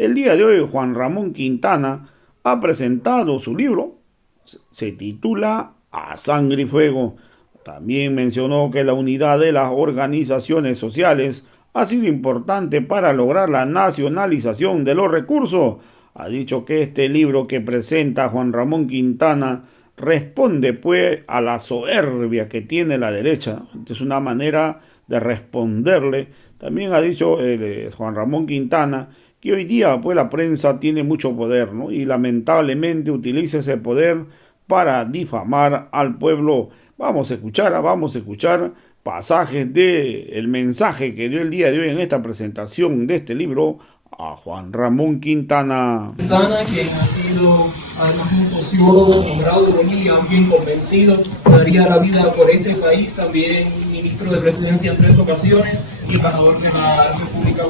El día de hoy Juan Ramón Quintana ha presentado su libro, se titula A Sangre y Fuego. También mencionó que la unidad de las organizaciones sociales ha sido importante para lograr la nacionalización de los recursos. Ha dicho que este libro que presenta Juan Ramón Quintana responde pues a la soberbia que tiene la derecha. Es una manera de responderle. También ha dicho Juan Ramón Quintana que hoy día pues la prensa tiene mucho poder, ¿no? Y lamentablemente utiliza ese poder para difamar al pueblo. Vamos a escuchar pasajes del mensaje que dio el día de hoy en esta presentación de este libro a Juan Ramón Quintana. Quintana, quien ha sido además un sociólogo, nombrado de Bolivia, bien convencido, daría la vida por este país, también ministro de presidencia en 3 ocasiones y ganador de la República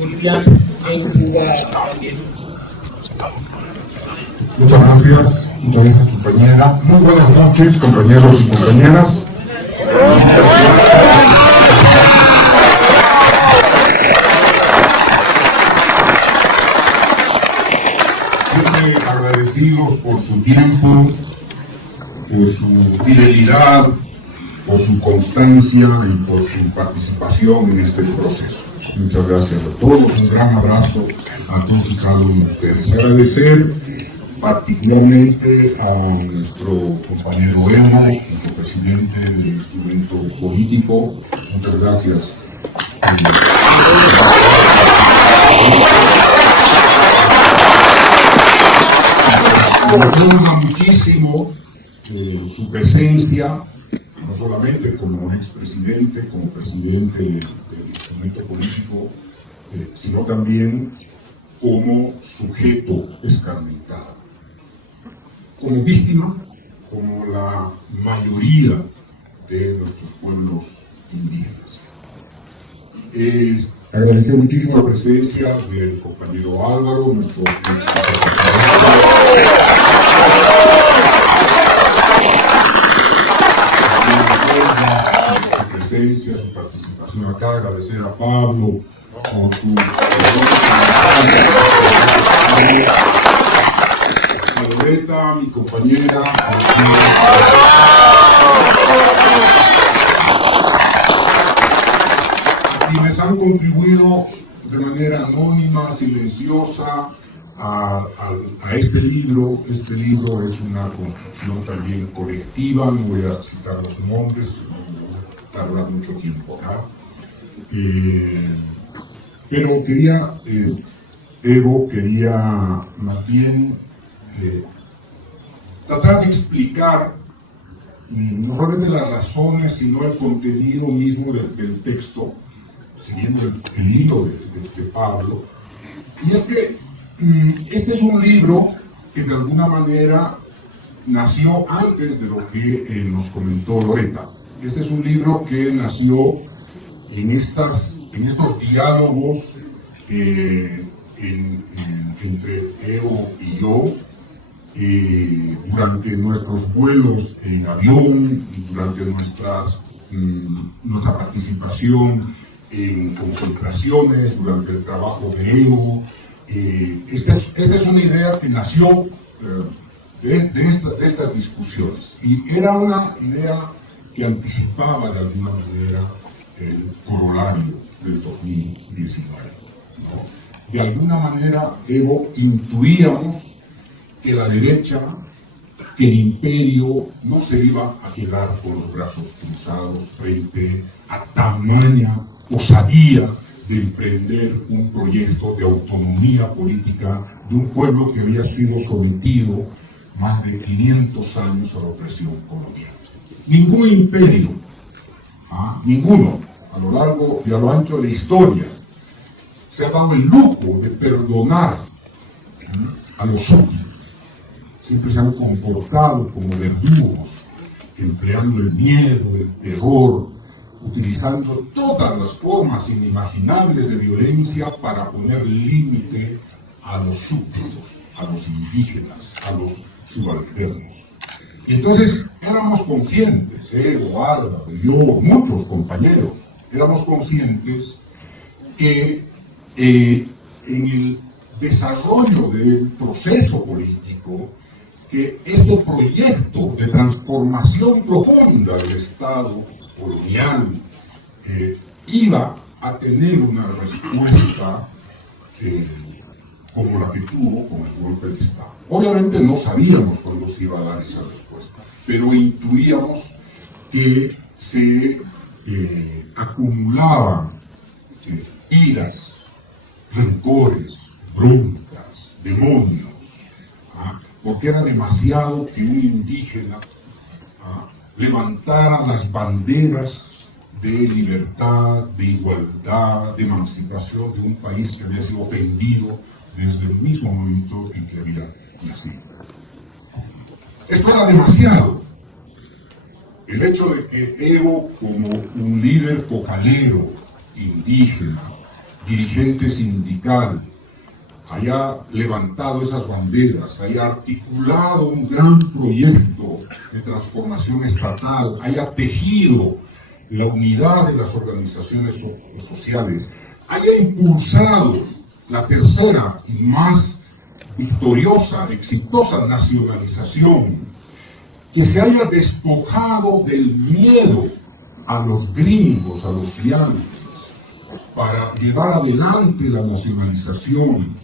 Boliviana en Cuba también. Muchas gracias compañera. Muy buenas noches, compañeros y compañeras. Siempre agradecidos por su tiempo, por su fidelidad, por su constancia y por su participación en este proceso. Muchas gracias a todos, un gran abrazo a todos y cada uno de ustedes. Agradecer particularmente a nuestro compañero Evo, presidente del instrumento político. Muchas gracias. Me honra muchísimo su presencia, no solamente como expresidente, como presidente del instrumento político, sino también como sujeto escarmentado, como víctima, como la mayoría de nuestros pueblos indígenas. Agradecer muchísimo la presencia del compañero Álvaro, nuestro presencia, su participación acá, agradecer a Pablo por su Loreta, mi compañera, quienes han contribuido de manera anónima, silenciosa a este libro. Este libro es una construcción también colectiva, no voy a citar los nombres, no tarda mucho tiempo acá. Pero Evo quería más bien tratar de explicar no solamente las razones, sino el contenido mismo del texto, siguiendo el hilo de Pablo. Y es que este es un libro que de alguna manera nació antes de lo que nos comentó Loreta. Este es un libro que nació en estos diálogos entre Evo y yo, durante nuestros vuelos en avión, durante nuestra participación en concentraciones, durante el trabajo de Evo. Esta es una idea que nació de estas discusiones, y era una idea que anticipaba de alguna manera el corolario del 2019, ¿no? De alguna manera, Evo, intuíamos que la derecha, que el imperio no se iba a quedar con los brazos cruzados frente a tamaña osadía de emprender un proyecto de autonomía política de un pueblo que había sido sometido más de 500 años a la opresión colonial. Ningún imperio, ninguno, a lo largo y a lo ancho de la historia, se ha dado el lujo de perdonar a los súbditos. Siempre se han comportado como verdugos, empleando el miedo, el terror, utilizando todas las formas inimaginables de violencia para poner límite a los súbditos, a los indígenas, a los subalternos. Y entonces éramos conscientes, Evo, Álvaro, yo, muchos compañeros, éramos conscientes que en el desarrollo del proceso político que este proyecto de transformación profunda del Estado colonial iba a tener una respuesta como la que tuvo con el golpe de Estado. Obviamente no sabíamos cuándo se iba a dar esa respuesta, pero intuíamos que se acumulaban iras, rencores, broncas, demonios, porque era demasiado que un indígena levantara las banderas de libertad, de igualdad, de emancipación de un país que había sido ofendido desde el mismo momento en que había nacido. Esto era demasiado. El hecho de que Evo, como un líder cocalero, indígena, dirigente sindical, haya levantado esas banderas, haya articulado un gran proyecto de transformación estatal, haya tejido la unidad de las organizaciones sociales, haya impulsado la tercera y más victoriosa, exitosa nacionalización, que se haya despojado del miedo a los gringos, a los yanquis, para llevar adelante la nacionalización,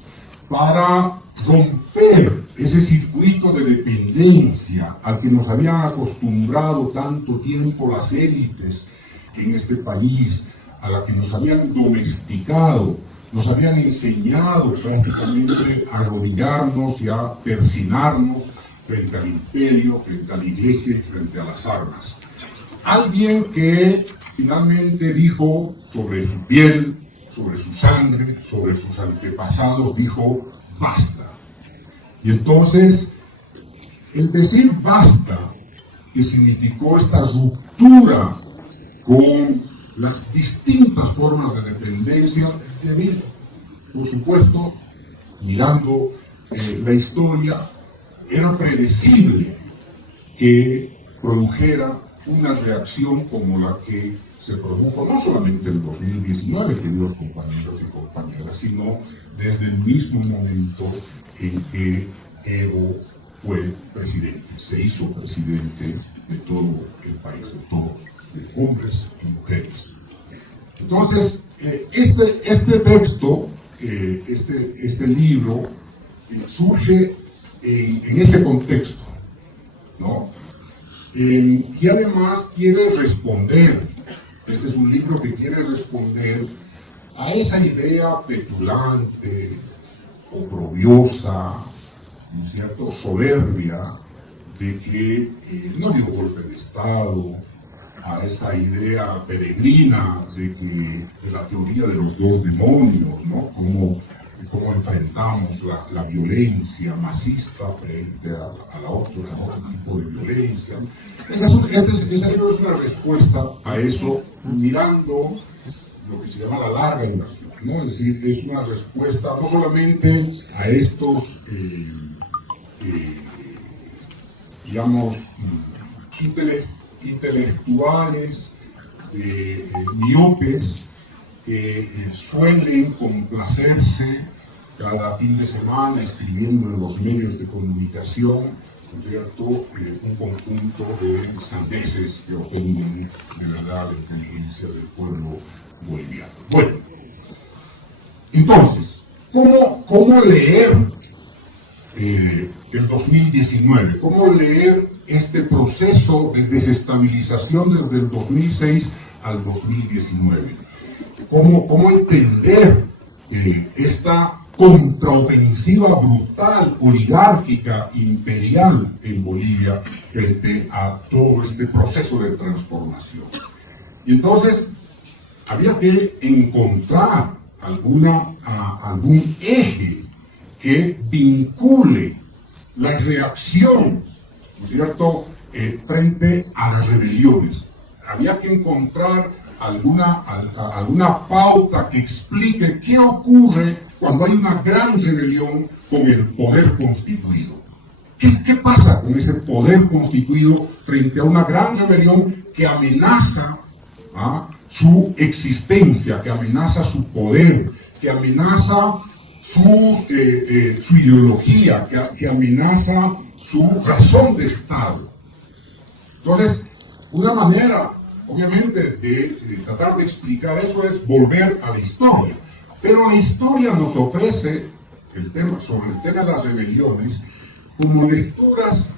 para romper ese circuito de dependencia al que nos habían acostumbrado tanto tiempo las élites en este país, a la que nos habían domesticado, nos habían enseñado prácticamente a arrodillarnos y a persinarnos frente al imperio, frente a la iglesia y frente a las armas. Alguien que finalmente dijo sobre su piel, sobre su sangre, sobre sus antepasados, dijo basta. Y entonces, el decir basta, que significó esta ruptura con las distintas formas de dependencia, por supuesto, mirando la historia, era predecible que produjera una reacción como la que se produjo no solamente en 2019, queridos compañeros y compañeras, sino desde el mismo momento en que Evo fue presidente, se hizo presidente de todo el país, de todos, de hombres y mujeres. Entonces, este texto, este libro, surge en ese contexto, ¿no? Y además quiere responder, este es un libro que quiere responder a esa idea petulante, oprobiosa, ¿no es cierto?, soberbia, de que no había un golpe de Estado, a esa idea peregrina de la teoría de los dos demonios, ¿no?, cómo enfrentamos la violencia masista frente a otro tipo de violencia. Este libro es una respuesta a eso, mirando lo que se llama la larga invasión, ¿no? Es decir, es una respuesta no solamente a estos, digamos, intelectuales, miopes, que suelen complacerse cada fin de semana escribiendo en los medios de comunicación, ¿no es cierto?, un conjunto de sandeces que ofenden de verdad la inteligencia del pueblo boliviano. Bueno, entonces, ¿cómo leer el 2019? ¿Cómo leer este proceso de desestabilización desde el 2006 al 2019? ¿Cómo entender esta contraofensiva brutal, oligárquica, imperial en Bolivia frente a todo este proceso de transformación? Y entonces había que encontrar algún eje que vincule la reacción, ¿no es cierto?, frente a las rebeliones. Había que encontrar alguna pauta que explique qué ocurre cuando hay una gran rebelión con el poder constituido. ¿Qué pasa con ese poder constituido frente a una gran rebelión que amenaza su existencia, que amenaza su poder, que amenaza su ideología, que amenaza su razón de Estado. Entonces, una manera, obviamente, de tratar de explicar eso es volver a la historia. Pero la historia nos ofrece sobre el tema de las rebeliones como lecturas,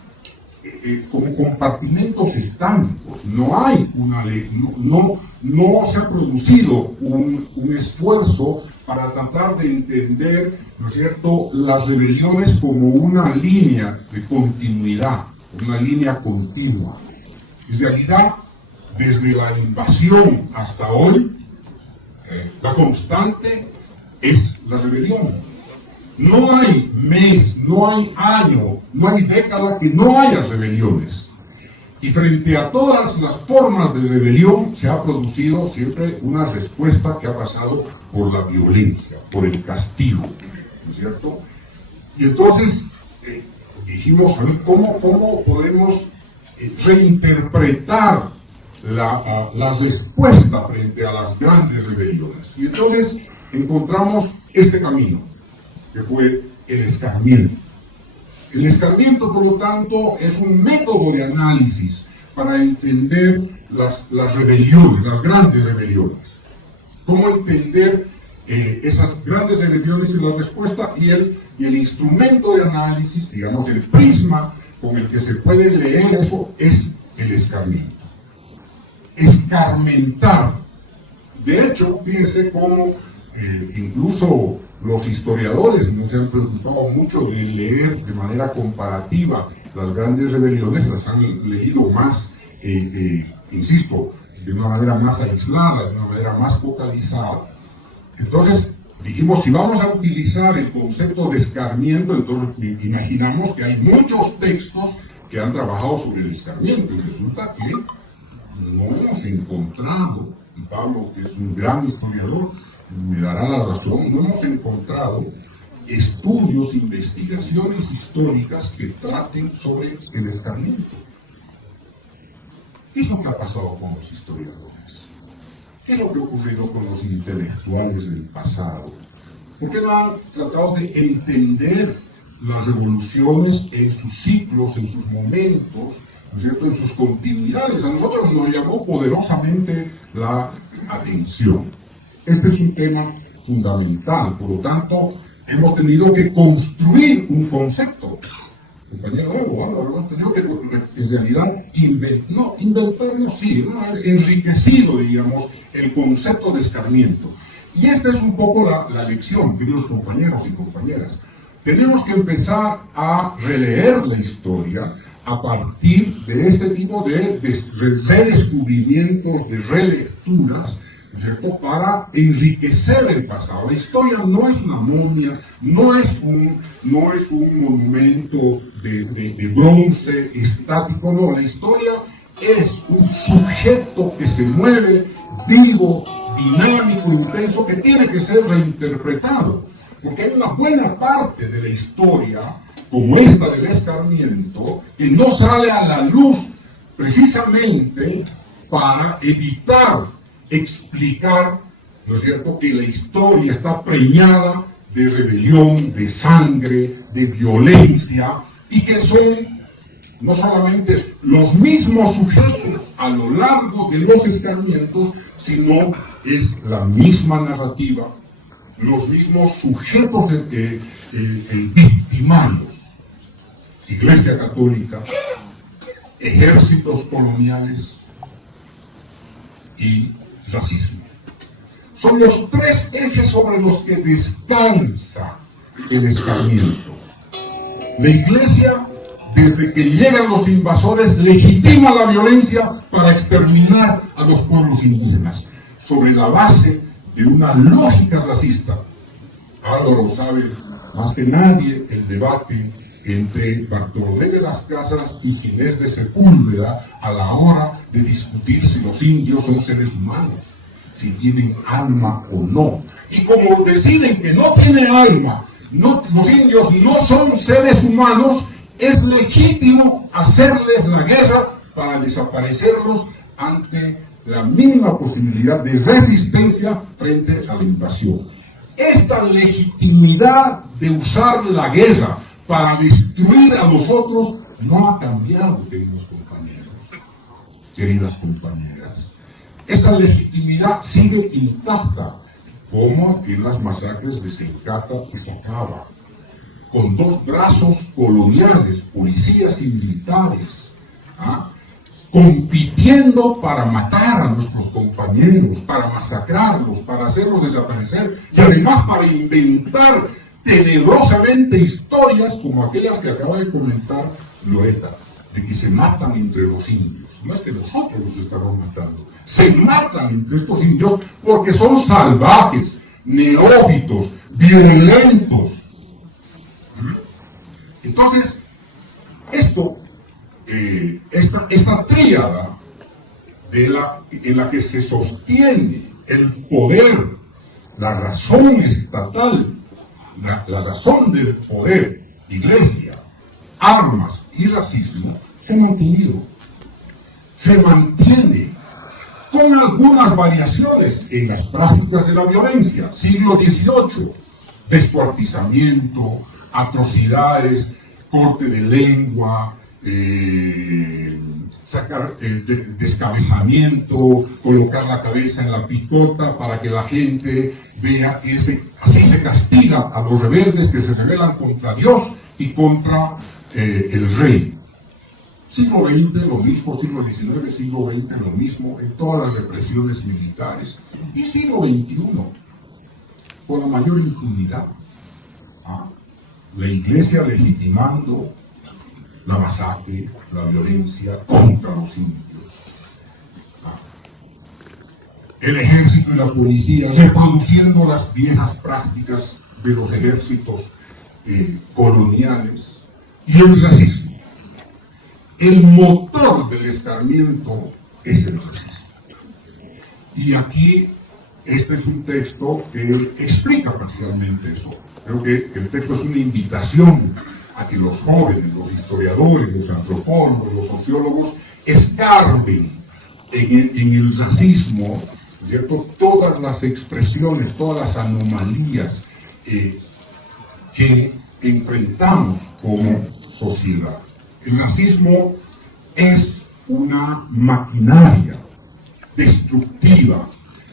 como compartimentos estándicos. No hay una ley, no se ha producido un esfuerzo para tratar de entender, ¿no es cierto?, las rebeliones como una línea de continuidad, una línea continua. En realidad, desde la invasión hasta hoy, la constante es la rebelión. No hay mes, no hay año, no hay década que no haya rebeliones. Y frente a todas las formas de rebelión se ha producido siempre una respuesta que ha pasado por la violencia, por el castigo, ¿no es cierto? Y entonces dijimos, a mí, ¿cómo podemos reinterpretar la respuesta frente a las grandes rebeliones? Y entonces encontramos este camino, que fue el escarmiento. El escarmiento, por lo tanto, es un método de análisis para entender las rebeliones, las grandes rebeliones. Cómo entender esas grandes rebeliones y la respuesta y el instrumento de análisis, digamos, el prisma con el que se puede leer eso es el escarmiento. Escarmentar. De hecho, fíjense cómo incluso los historiadores no se han preocupado mucho de leer de manera comparativa las grandes rebeliones, las han leído más, insisto, de una manera más aislada, de una manera más focalizada. Entonces, dijimos, si vamos a utilizar el concepto de escarmiento, entonces imaginamos que hay muchos textos que han trabajado sobre el escarmiento, y resulta que no hemos encontrado, y Pablo, que es un gran historiador, me dará la razón, no hemos encontrado estudios, investigaciones históricas que traten sobre el escarmiento. ¿Qué es lo que ha pasado con los historiadores? ¿Qué es lo que ha ocurrido con los intelectuales del pasado? ¿Por qué no han tratado de entender las revoluciones en sus ciclos, en sus momentos, ¿no es cierto?, en sus continuidades? A nosotros nos llamó poderosamente la atención. Este es un tema fundamental, por lo tanto, hemos tenido que construir un concepto. Compañero Evo, hemos tenido que, en realidad, enriquecido, digamos, el concepto de escarmiento. Y esta es un poco la lección, queridos compañeros y compañeras. Tenemos que empezar a releer la historia a partir de este tipo de redescubrimiento, de relecturas, ¿cierto?, para enriquecer el pasado. La historia no es una momia, no es un monumento de bronce estático, no. La historia es un sujeto que se mueve, vivo, dinámico, intenso, que tiene que ser reinterpretado. Porque hay una buena parte de la historia, como esta del escarmiento, que no sale a la luz precisamente para evitar explicar, ¿no es cierto?, que la historia está preñada de rebelión, de sangre, de violencia, y que son no solamente los mismos sujetos a lo largo de los escarmientos, sino es la misma narrativa, los mismos sujetos victimarios. Iglesia Católica, ejércitos coloniales y racismo. Son los tres ejes sobre los que descansa el escarmiento. La Iglesia, desde que llegan los invasores, legitima la violencia para exterminar a los pueblos indígenas, sobre la base de una lógica racista. Álvaro sabe más que nadie el debate entre Bartolomé de las Casas y Ginés de Sepúlveda a la hora de discutir si los indios son seres humanos, si tienen alma o no. Y como deciden que no tienen alma, los indios no son seres humanos, es legítimo hacerles la guerra para desaparecerlos ante la mínima posibilidad de resistencia frente a la invasión. esta legitimidad de usar la guerra para destruir a los otros no ha cambiado, queridos compañeros, queridas compañeras. Esta legitimidad sigue intacta, como en las masacres de Sencata y Sacaba, con dos brazos coloniales, policías y militares, compitiendo para matar a nuestros compañeros, para masacrarlos, para hacerlos desaparecer, y además para inventar tenebrosamente historias como aquellas que acaba de comentar Loretta, de que se matan entre los indios. No es que nosotros los estamos matando, se matan entre estos indios porque son salvajes, neófitos, violentos. Entonces, esta tríada en la que se sostiene el poder, la razón estatal, la razón del poder, iglesia, armas y racismo, se ha mantenido. Se mantiene con algunas variaciones en las prácticas de la violencia. Siglo XVIII, descuartizamiento, atrocidades, corte de lengua, descabezamiento, colocar la cabeza en la picota para que la gente vea que así se castiga a los rebeldes que se rebelan contra Dios y contra el rey. Siglo XX lo mismo, siglo XIX, siglo XX lo mismo, en todas las represiones militares. Y siglo XXI, con la mayor impunidad. La iglesia legitimando la masacre, la violencia contra los indios. El ejército y la policía reproduciendo las viejas prácticas de los ejércitos coloniales y el racismo. El motor del escarmiento es el racismo. Y aquí este es un texto que explica parcialmente eso. Creo que el texto es una invitación a que los jóvenes, los historiadores, los antropólogos, los sociólogos escarben en el racismo, ¿cierto? Todas las expresiones, todas las anomalías que enfrentamos como sociedad. El racismo es una maquinaria destructiva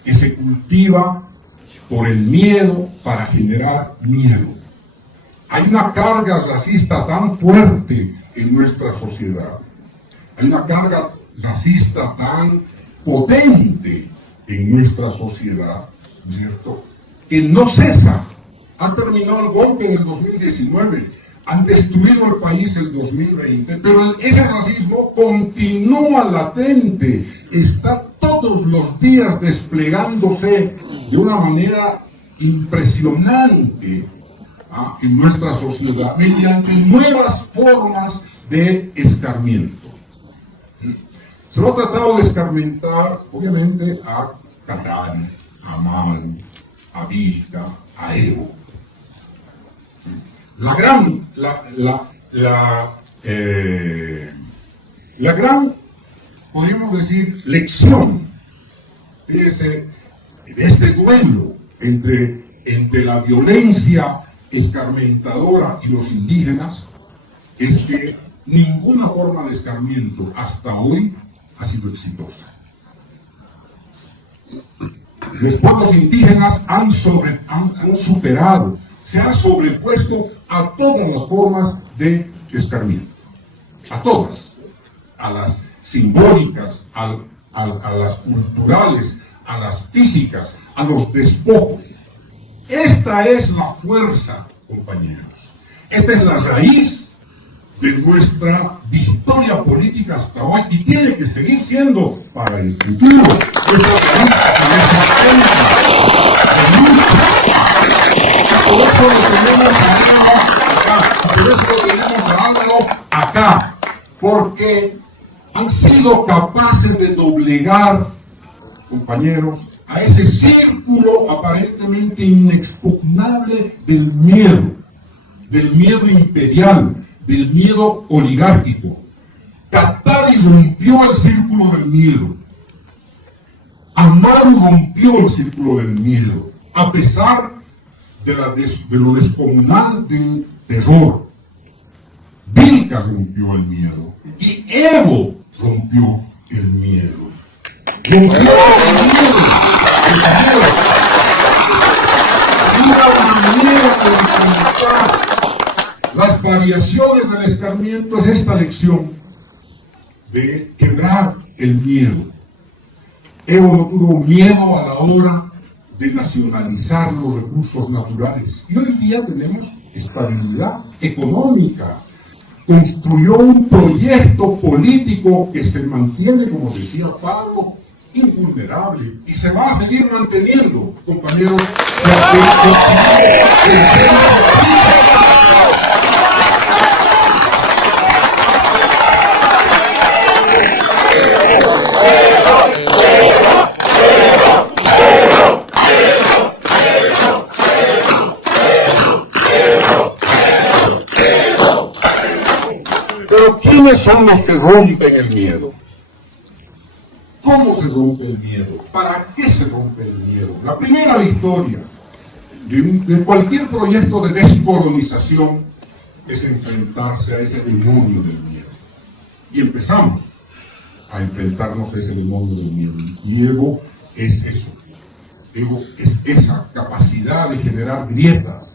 que se cultiva por el miedo para generar miedo. Hay una carga racista tan fuerte en nuestra sociedad, hay una carga racista tan potente en nuestra sociedad, ¿cierto?, que no cesa. Ha terminado el golpe del 2019, han destruido el país el 2020, pero ese racismo continúa latente, está todos los días desplegándose de una manera impresionante en nuestra sociedad, mediante nuevas formas de escarmiento. Se lo ha tratado de escarmentar, obviamente, a Catán, a Manu, a Vilca, a Evo. La gran, podríamos decir, lección de este duelo entre la violencia escarmentadora y los indígenas es que ninguna forma de escarmiento hasta hoy ha sido exitosa. Los pueblos indígenas han superado, se han sobrepuesto a todas las formas de escarmiento, a todas, a las simbólicas, a las culturales, a las físicas, a los despojos. Esta es la fuerza, compañeros. Esta es la raíz de nuestra victoria política hasta hoy y tiene que seguir siendo para el futuro. Esta raíz por eso lo tenemos acá, porque han sido capaces de doblegar, compañeros, a ese círculo aparentemente inexpugnable del miedo imperial, del miedo oligárquico. Katari rompió el círculo del miedo. Amaru rompió el círculo del miedo, a pesar de lo descomunal del terror. Vilca rompió el miedo y Evo rompió el miedo. Rompió el miedo. Una manera de enfrentar las variaciones del escarmiento es esta lección de quebrar el miedo. Evo no tuvo miedo a la hora de nacionalizar los recursos naturales. Y hoy día tenemos estabilidad económica. Construyó un proyecto político que se mantiene, como decía Pablo, invulnerable y se va a seguir manteniendo, compañeros. Pero ¿quiénes son los que rompen el miedo? ¿Cómo se rompe el miedo? ¿Para qué se rompe el miedo? La primera victoria de cualquier proyecto de descolonización es enfrentarse a ese demonio del miedo. Y empezamos a enfrentarnos a ese demonio del miedo. Y Evo es eso. Evo es esa capacidad de generar grietas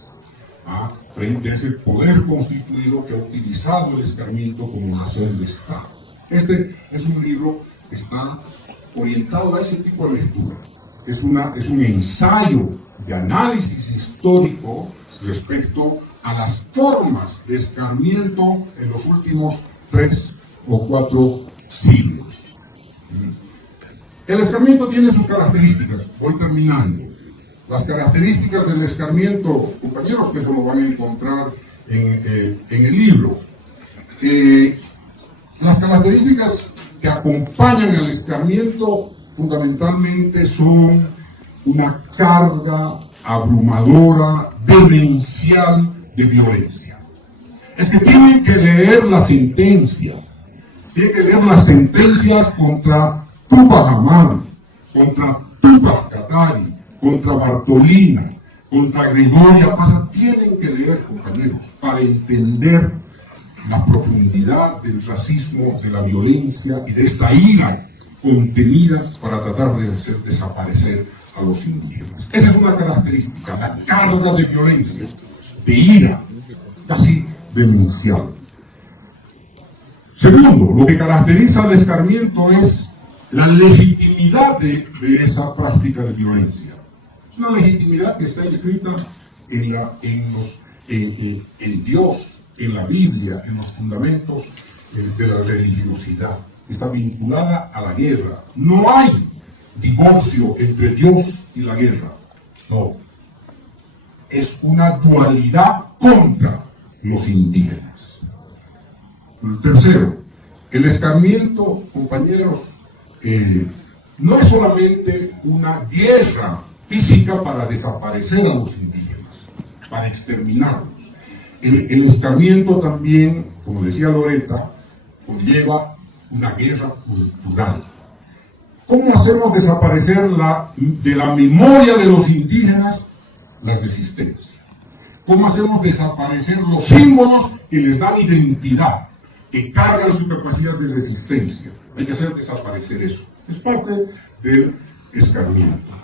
frente a ese poder constituido que ha utilizado el escarmiento como nación de Estado. Este es un libro que está orientado a ese tipo de lectura. Es un ensayo de análisis histórico respecto a las formas de escarmiento en los últimos 3 o 4 siglos. El escarmiento tiene sus características. Voy terminando. Las características del escarmiento, compañeros, que eso lo van a encontrar en el libro. Las características que acompañan al escarmiento fundamentalmente son una carga abrumadora, demencial de violencia. Es que tienen que leer la sentencia, tienen que leer las sentencias contra Tupac Amaru, contra Tupac Katari, contra Bartolina, contra Gregoria Pasa. Tienen que leer, compañeros, para entender la profundidad del racismo, de la violencia y de esta ira contenida para tratar de hacer desaparecer a los indígenas. Esa es una característica, la carga de violencia, de ira, casi demencial. Segundo, lo que caracteriza al escarmiento es la legitimidad de esa práctica de violencia. Es una legitimidad que está inscrita en Dios, en la Biblia, en los fundamentos de la religiosidad. Está vinculada a la guerra. No hay divorcio entre Dios y la guerra. No. Es una dualidad contra los indígenas. Tercero, el escarmiento, compañeros, no es solamente una guerra física para desaparecer a los indígenas, para exterminarlos. El escarmiento también, como decía Loretta, conlleva una guerra cultural. ¿Cómo hacemos desaparecer de la memoria de los indígenas la resistencia? ¿Cómo hacemos desaparecer los símbolos que les dan identidad, que cargan su capacidad de resistencia? Hay que hacer desaparecer eso. Es parte del escarmiento.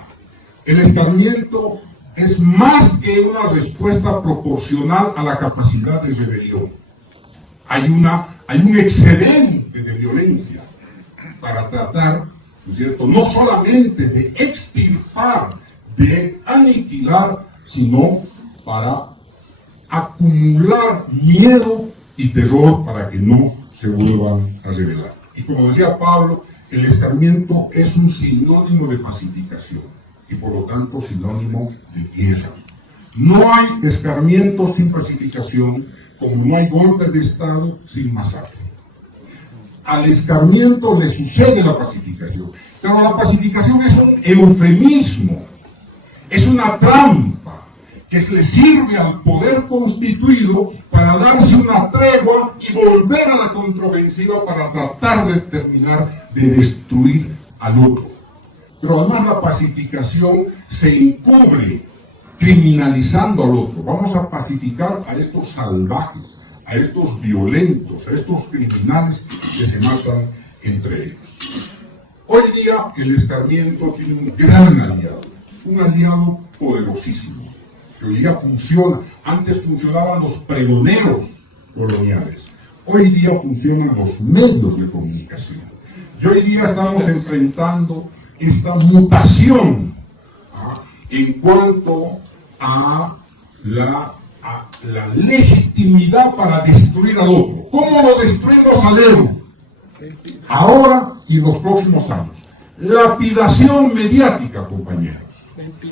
El escarmiento es más que una respuesta proporcional a la capacidad de rebelión. Hay un excedente de violencia para tratar, ¿no es cierto?, no solamente de extirpar, de aniquilar, sino para acumular miedo y terror para que no se vuelvan a rebelar. Y como decía Pablo, el escarmiento es un sinónimo de pacificación y por lo tanto sinónimo de guerra. No hay escarmiento sin pacificación, como no hay golpe de Estado sin masacre. Al escarmiento le sucede la pacificación, pero la pacificación es un eufemismo, es una trampa que le sirve al poder constituido para darse una tregua y volver a la contraofensiva para tratar de terminar de destruir al otro. Pero además la pacificación se encubre criminalizando al otro, vamos a pacificar a estos salvajes, a estos violentos, a estos criminales que se matan entre ellos. Hoy día el escarmiento tiene un gran aliado, un aliado poderosísimo, que hoy día funciona. Antes funcionaban los pregoneros coloniales, hoy día funcionan los medios de comunicación. Y hoy día estamos enfrentando esta mutación en cuanto a la legitimidad para destruir al otro. ¿Cómo lo destruimos al ego? Ahora y en los próximos años. Lapidación mediática, compañeros.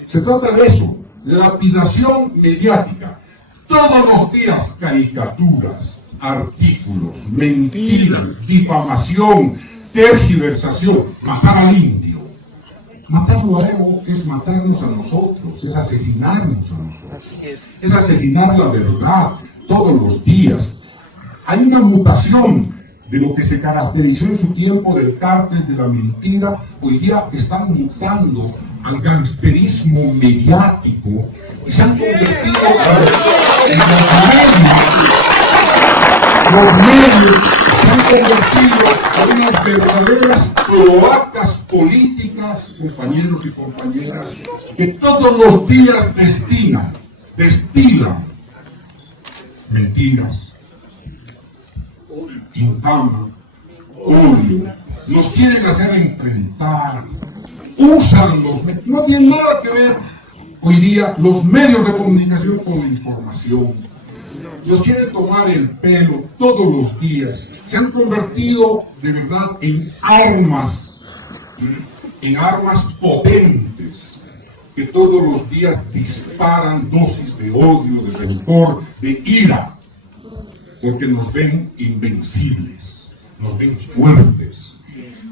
Se trata de eso, lapidación mediática. Todos los días caricaturas, artículos, mentiras, difamación, tergiversación, matar al indio. Matarlo a Evo es matarnos a nosotros, es asesinarnos a nosotros. Así es. Es asesinar la verdad todos los días. Hay una mutación de lo que se caracterizó en su tiempo del cártel de la mentira. Hoy día están mutando al gangsterismo mediático y se han convertido en los medios se han convertido en unas verdaderas cloacas políticas, compañeros y compañeras, que todos los días destilan mentiras, infaman, odio, nos quieren hacer enfrentar, usan no tienen nada que ver hoy día los medios de comunicación con la información. Nos quieren tomar el pelo todos los días. Se han convertido de verdad en armas potentes que todos los días disparan dosis de odio, de rencor, de ira, porque nos ven invencibles, nos ven fuertes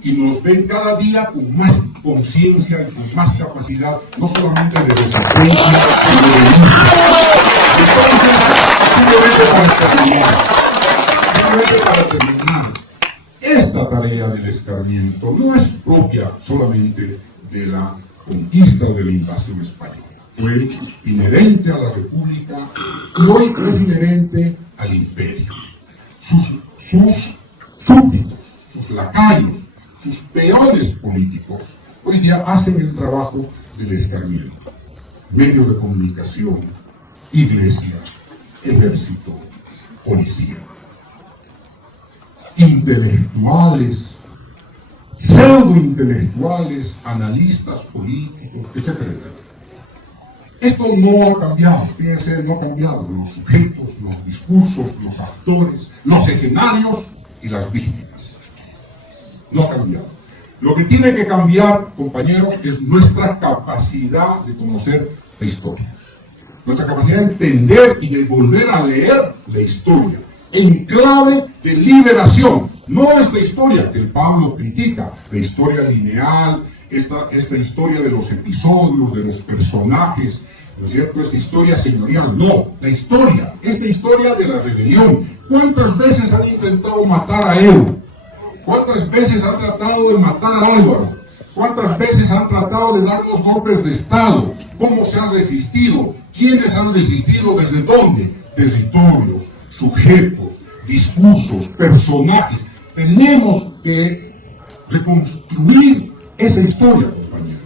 y nos ven cada día con más conciencia y con más capacidad, no solamente de desafiar, sino de para terminar, esta tarea del escarmiento no es propia solamente de la conquista o de la invasión española. Fue inherente a la República y hoy es inherente al imperio. Sus súbditos, sus lacayos, sus peores políticos, hoy día hacen el trabajo del escarmiento. Medios de comunicación, iglesia, ejército, policía. Intelectuales, pseudointelectuales, analistas políticos, etcétera, etcétera. Esto no ha cambiado, fíjense, no ha cambiado los sujetos, los discursos, los actores, los escenarios y las víctimas. No ha cambiado. Lo que tiene que cambiar, compañeros, es nuestra capacidad de conocer la historia. Nuestra capacidad de entender y de volver a leer la historia en clave de liberación. No esta historia que el Pablo critica, la historia lineal, esta historia de los episodios, de los personajes, ¿no es cierto? Esta historia señorial. No, esta historia de la rebelión. ¿Cuántas veces han intentado matar a Evo? ¿Cuántas veces han tratado de matar a Álvaro? ¿Cuántas veces han tratado de darnos golpes de Estado? ¿Cómo se han resistido? ¿Quiénes han resistido? ¿Desde dónde? Territorios, sujetos, discursos, personajes. Tenemos que reconstruir esa historia, compañeros.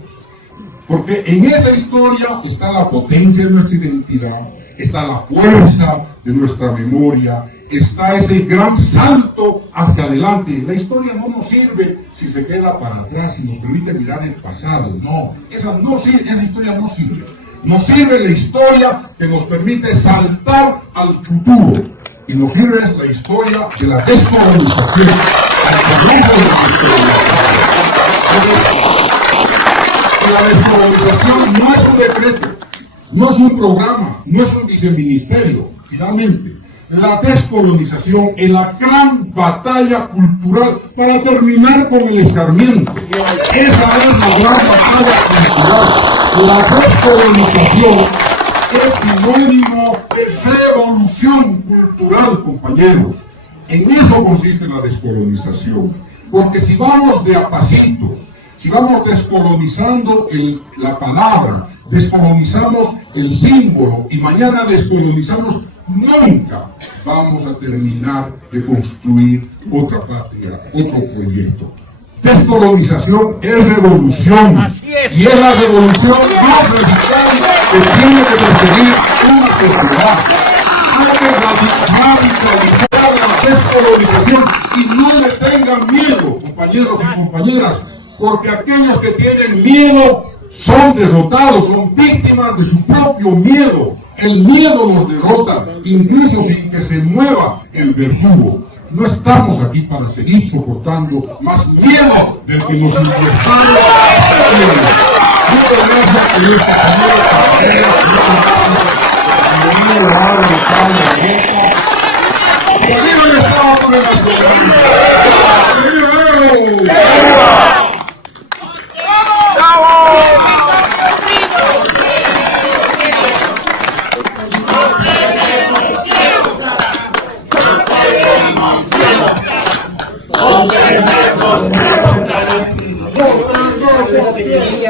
Porque en esa historia está la potencia de nuestra identidad, está la fuerza de nuestra memoria, está ese gran salto hacia adelante. La historia no nos sirve si se queda para atrás y nos permite mirar el pasado. No, esa historia no sirve. Nos sirve la historia que nos permite saltar al futuro. Y nos sirve la historia de la descolonización, al progreso de la descolonización. La descolonización no es un decreto, no es un programa, no es un viceministerio. Finalmente, la descolonización es la gran batalla cultural para terminar con el escarmiento. Esa es la gran batalla cultural. La descolonización es sinónimo de revolución cultural, compañeros. En eso consiste la descolonización. Porque si vamos de a pasitos, si vamos descolonizando la palabra, descolonizamos el símbolo y mañana descolonizamos, nunca vamos a terminar de construir otra patria, otro proyecto. Descolonización es revolución. Y es la revolución más radical que tiene que perseguir una sociedad. Hay que radicalizar la descolonización y no le tengan miedo, compañeros y compañeras, porque aquellos que tienen miedo son derrotados, son víctimas de su propio miedo. El miedo los derrota, incluso sin que se mueva el verdugo. No estamos aquí para seguir soportando más miedo del que nos impuestaron.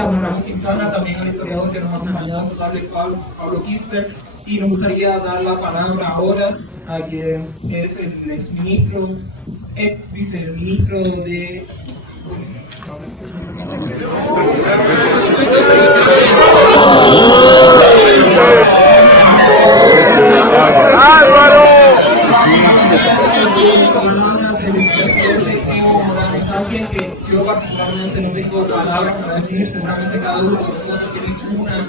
Ramón Quintana, también al historiador que nos ha acompañado, Pablo Kisper, y nos gustaría dar la palabra ahora a quien es el ex viceministro de alguien que yo particularmente no tengo palabras para definir, seguramente cada uno de nosotros tiene una